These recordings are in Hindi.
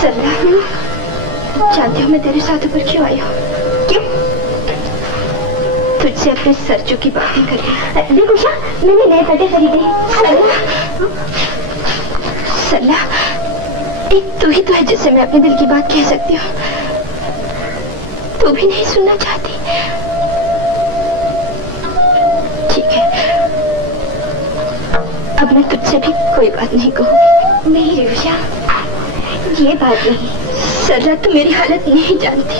सरला, जानती हूँ मैं तेरे साथ ऊपर क्यों आई हूँ? क्यों? तुझसे अपने सरजू की बातें करनी। देख उषा, मैंने नए पर्दे खरीदे। सरला, एक तू ही तो है जिससे मैं अपने दिल की बात कह सकती हूँ। तू भी नहीं सुनना चाहती? ठीक है, अब मैं तुझसे भी कोई बात नहीं कहूँगी। नहीं उषा, ये बात नहीं। सरला, तू मेरी हालत नहीं जानती।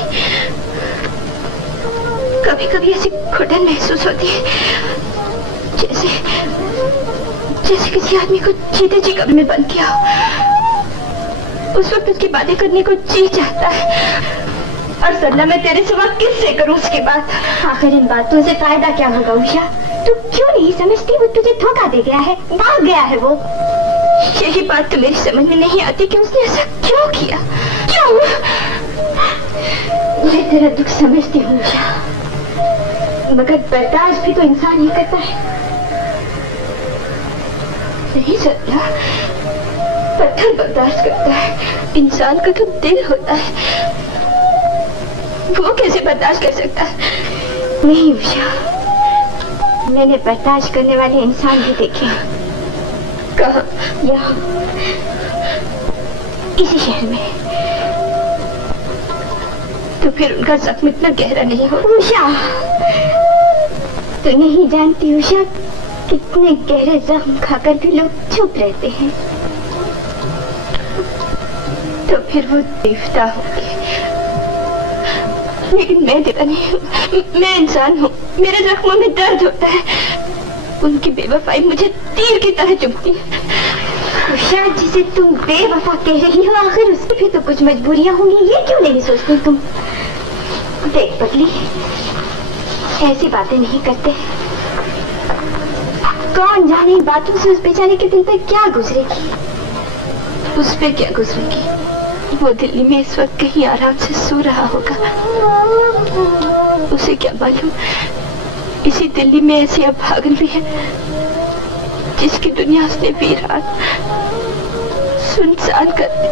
कभी कभी ऐसी घुटन महसूस होती है जैसे किसी आदमी को जीते जी कब्र में बंद किया हो। उस वक्त उसकी बातें करने को जी चाहता है। और सरला, मैं तेरे सिवा किससे करूं उसकी बात? आखिर इन बातों से फायदा क्या होगा उषा? तू क्यों नहीं समझती? वो तुझे धोखा दे गया है, भाग गया है वो। यही बात तो मेरी समझ में नहीं आती कि उसने ऐसा क्यों किया। क्यों? मैं तेरा दुख समझती हूँ उषा, मगर बर्दाश्त भी तो इंसान ही करता है। नहीं सरला, पत्थर बर्दाश्त करता है, इंसान का तो दिल होता है, वो कैसे बर्दाश्त कर सकता है? नहीं उषा, मैंने बर्दाश्त करने वाले इंसान भी देखे हैं। कहाँ? यहाँ, इसी शहर में। तो फिर उनका जख्म इतना गहरा नहीं हो? उषा, तू नहीं जानती उषा, कितने गहरे जख्म खाकर भी लोग चुप रहते हैं। तो फिर वो देवता होंगे, लेकिन मैं देवता नहीं हूँ। मैं इंसान हूँ, मेरे जख्मों में दर्द होता है। उनकी बेवफाई मुझे तीर की तरह चुभती है। उषा, जिसे तुम बेवफा कह रही हो, आखिर उसकी भी तो कुछ मजबूरियां होंगी। ये क्यों नहीं सोचती तुम? देख पगली, ऐसी बातें नहीं करते। कौन जाने इन बातों से उस बेचारे के दिल पर क्या गुजरेगी। उस पे क्या गुजरेगी? वो दिल्ली में इस वक्त कहीं आराम से सो रहा होगा। उसे क्या मालूम, इसी दिल्ली में ऐसी अभागन भी है जिसकी दुनिया उसने वीरान सुनसान कर दी।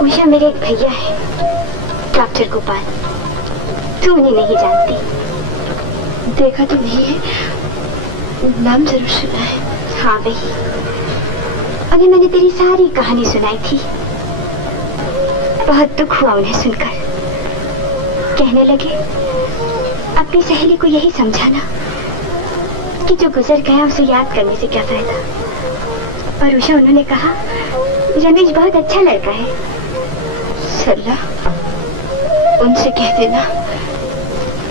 उषा, मेरे एक भैया है, डॉक्टर गोपाल। तू उन्हें नहीं जानती? देखा तो नहीं है, नाम जरूर सुना है। हाँ वही, उन्हें मैंने तेरी सारी कहानी सुनाई थी। बहुत दुख हुआ उन्हें सुनकर। कहने लगे, अपनी सहेली को यही समझाना कि जो गुजर गया उसे याद करने से क्या फायदा। और उषा, उन्होंने कहा, रमेश बहुत अच्छा लड़का है। सरला, उनसे कह देना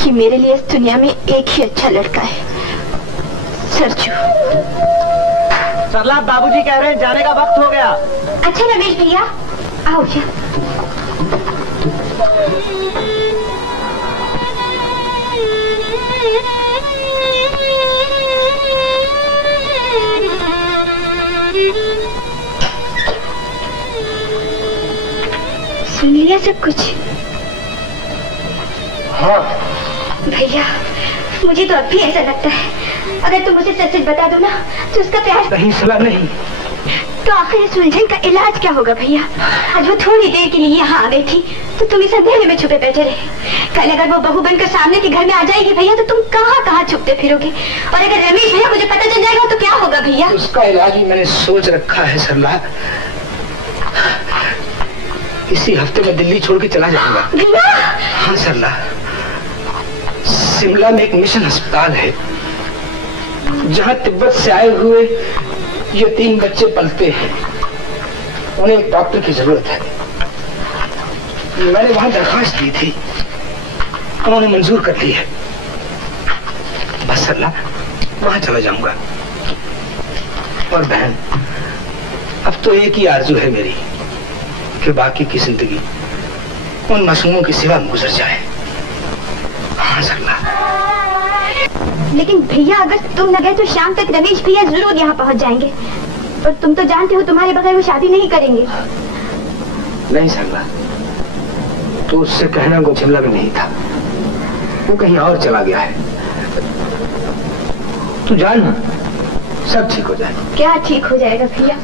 कि मेरे लिए इस दुनिया में एक ही अच्छा लड़का है, सरजू। सरला, बाबूजी कह रहे हैं जाने का वक्त हो गया। अच्छा रमेश भैया, आओ उषा। सुन लिया सब कुछ? हाँ भैया, मुझे तो अब भी ऐसा लगता है, अगर तुम मुझे सच सच बता दो ना तो उसका प्यार नहीं। सुना नहीं तो आखिर इस उलझन का इलाज क्या होगा भैया? आज वो थोड़ी देर के लिए यहाँ आ गई थी तो तुम इस अंधेरे में छुपे बैठे रहे। कल अगर वो बहू बनकर सामने के घर में आ जाएगी भैया तो तुम कहाँ कहाँ छुपते फिरोगे? और अगर रमेश भैया मुझे पता चल जाएगा तो क्या होगा भैया? उसका इलाज भी मैंने सोच रखा है सरला। इसी हफ्ते में दिल्ली छोड़ के चला जाऊंगा। भैया? हाँ सरला, शिमला में एक मिशन अस्पताल है जहाँ तिब्बत से आए हुए ये 3 बच्चे पलते हैं। उन्हें एक डॉक्टर की जरूरत है। मैंने वहां दरखास्त दी थी, उन्होंने मंजूर कर ली है। बस सरला, वहां चला जाऊंगा। और बहन, अब तो एक ही आरजू है मेरी कि बाकी की जिंदगी उन मासूमों की सेवा में गुजर जाए। हाँ सरला। लेकिन भैया, अगर तुम न गए तो शाम तक रमेश भैया जरूर यहाँ पहुँच जाएंगे। और तुम तो जानते हो तुम्हारे बगैर वो शादी नहीं करेंगे। नहीं सरला, तो उससे कहना को शिमला में नहीं था, वो कहीं और चला गया है। तू जान ना, सब ठीक हो जाए। क्या ठीक हो जाएगा भैया?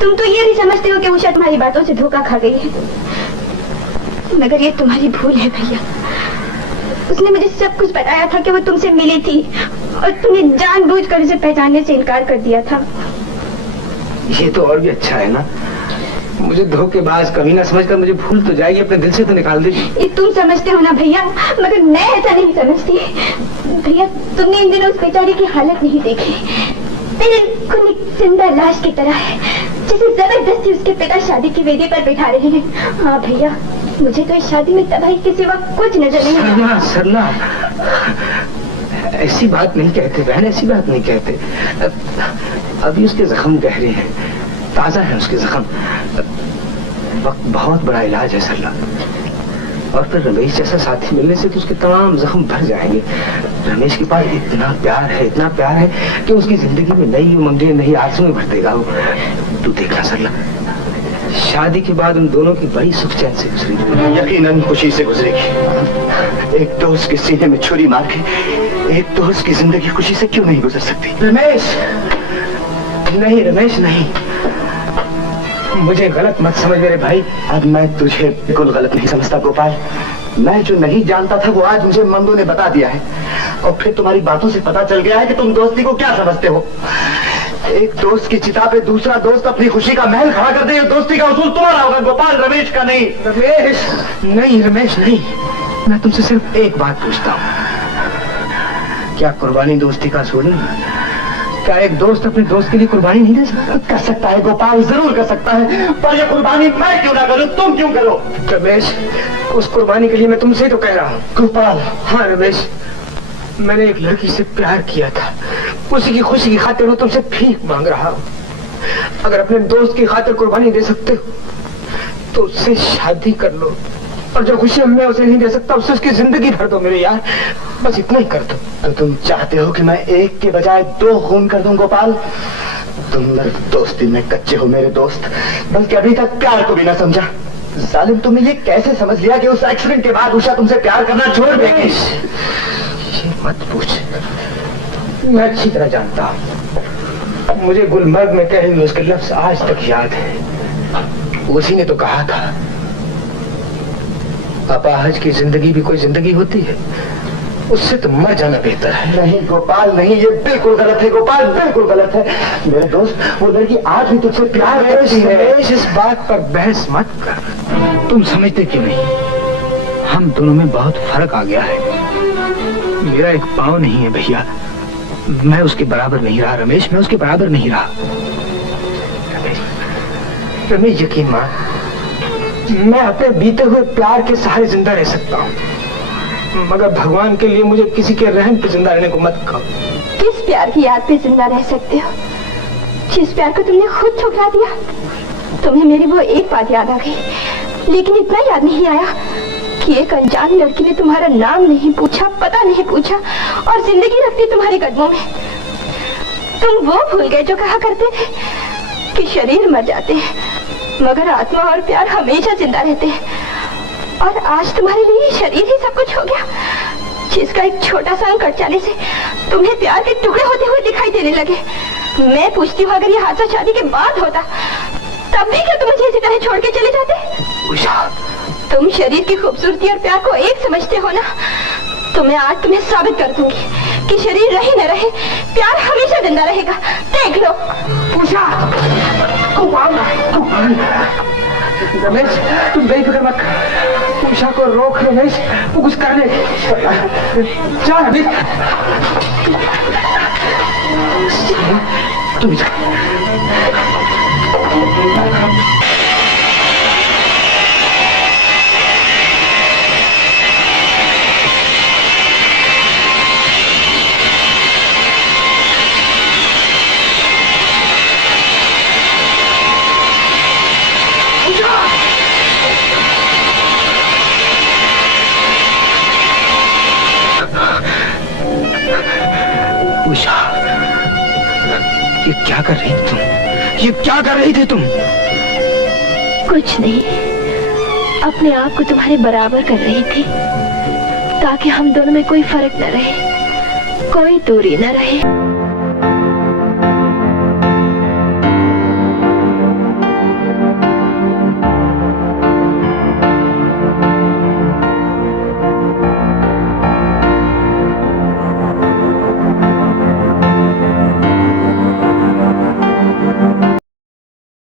तुम तो ये भी समझते हो कि उषा तुम्हारी बातों से धोखा खा गई है, मगर ये तुम्हारी भूल है भैया। उसने मुझे सब कुछ बताया था कि वो तुमसे मिली थी और तुमने जानबूझकर उसे पहचानने से इनकार कर दिया था। ये तो और भी अच्छा है ना, मुझे धोखेबाज कभी ना समझकर मुझे भूल तो जाएगी, अपने दिल से तो निकाल देगी। ये तुम समझते हो ना भैया, मगर मैं ऐसा नहीं समझती भैया। तुमने इन दिनों उस बेचारी की हालत नहीं देखी, बिल्कुल एक जिंदा लाश की तरह है, जिसे जबरदस्ती उसके पिता शादी की वेदी पर बिठा रहे हैं। हाँ भैया, मुझे तो इस शादी में तबाही के सिवा कुछ नजर नहीं आता। सरला, ऐसी बात नहीं कहते बहन, ऐसी बात नहीं कहते। अभी उसके जख्म गहरे हैं, ताजा है उसके जख्म। वक्त बहुत बड़ा इलाज है सरला, और फिर रमेश जैसा साथी मिलने से तो उसके तमाम जख्म भर जाएंगे। रमेश के पास इतना प्यार है, इतना प्यार है कि उसकी जिंदगी में नई उमंगें, नई आरज़ुएं भर देगा वो। तू देखना सरला, शादी के बाद उन दोनों की बड़ी सुख चैन से गुजरेगी। यकीनन खुशी से गुजरेगी। एक दोस्त के सीने में छुरी मार के एक दोस्त की जिंदगी खुशी से क्यों नहीं गुजर सकती? रमेश नहीं, रमेश नहीं, मुझे गलत मत समझ मेरे भाई। अब मैं तुझे बिल्कुल गलत नहीं समझता गोपाल। मैं जो नहीं जानता था वो आज मुझे मंदू ने बता दिया है, और फिर तुम्हारी बातों से पता चल गया है कि तुम दोस्ती को क्या समझते हो। एक दोस्त की चिता पे दूसरा दोस्त अपनी खुशी का महल खड़ा कर दे, ये दोस्ती का उसूल तुम्हारा होगा गोपाल, रमेश का नहीं। रमेश नहीं, रमेश नहीं, मैं तुमसे सिर्फ एक बात पूछता हूँ, क्या कुर्बानी दोस्ती का असूल नहीं? क्या एक दोस्त अपने दोस्त के लिए कुर्बानी नहीं दे सकता? कर सकता है गोपाल, जरूर कर सकता है, पर ये कुर्बानी मैं क्यों ना करूं, तुम क्यों करो? रमेश, उस कुर्बानी के लिए मैं तुमसे तो कह रहा हूँ। गोपाल, हाँ रमेश, मैंने एक लड़की से प्यार किया था, उसी की खुशी की खातिर मैं तुमसे भीख मांग रहा हूँ। अगर अपने दोस्त की खातिर कुर्बानी दे सकते हो तो उससे शादी कर लो, और जो खुशी मैं उसे नहीं दे सकता उससे उसकी जिंदगी भर दो मेरे यार, बस इतना ही कर दो। तो तुम चाहते हो कि मैं एक के बजाय दो खून कर दूं गोपाल? तुम मेरे दोस्ती में कच्चे हो मेरे दोस्त, बल्कि अभी तक प्यार को भी ना समझा। जालिम, तुमने ये कैसे समझ लिया कि उस एक्सीडेंट के बाद उषा तुमसे प्यार करना छोड़ देगी? ये मत पूछ, मैं अच्छी तरह जानता हूँ। मुझे गुलमर्ग में कहे हुए उसके लफ्ज आज तक याद है। उसी ने तो कहा था, अपाहज की जिंदगी भी कोई जिंदगी होती है, उससे तो मर जाना बेहतर है। नहीं गोपाल नहीं, ये बिल्कुल गलत है गोपाल, बिल्कुल गलत है मेरे दोस्त। वो लड़की आज भी तुझसे प्यार करती है। इस बात पर बहस मत कर, तुम समझते क्यों नहीं? हम दोनों में बहुत फर्क आ गया है। मेरा एक पाँव नहीं है भैया, मैं उसके बराबर नहीं रहा रमेश, मैं उसके बराबर नहीं रहा। रमेश यकीन मान, मैं अपने बीते हुए प्यार के सहारे जिंदा रह सकता हूँ, मगर भगवान के लिए मुझे किसी के रहम पे जिंदा रहने को मत कहो। किस प्यार की याद पे जिंदा रह सकते हो, जिस प्यार को तुमने खुद ठुकरा दिया? तुम्हें मेरी वो एक बात याद आ गई, लेकिन इतना याद नहीं आया कि एक अनजान लड़की ने तुम्हारा नाम नहीं पूछा, पता नहीं पूछा, और जिंदगी रख दी तुम्हारे कदमों में। तुम वो भूल गए जो कहा करते थे कि शरीर मर जाते हैं मगर आत्मा और प्यार हमेशा जिंदा रहते हैं। और आज तुम्हारे लिए शरीर ही सब कुछ हो गया, जिसका एक छोटा सा अंग कट जाने से तुम्हें प्यार के टुकड़े होते हुए दिखाई देने लगे। मैं पूछती हूँ, अगर ये हादसा शादी के बाद होता तब भी क्या तुम मुझे इसी तरह छोड़ के चले जाते? उषा, तुम शरीर की खूबसूरती और प्यार को एक समझते हो ना, तो मैं आज तुम्हें साबित कर दूंगी कि शरीर रहे न रहे, प्यार हमेशा जिंदा रहेगा। देख लो। उषा, रमेश, तुम बेफिक्र मत कर, उषा को रोक रमेश, वो कुछ कर ले। जा रमेश, तुम जा। उषा, ये क्या कर रही थी तुम? ये क्या कर रही थी तुम? कुछ नहीं, अपने आप को तुम्हारे बराबर कर रही थी, ताकि हम दोनों में कोई फर्क न रहे, कोई दूरी न रहे।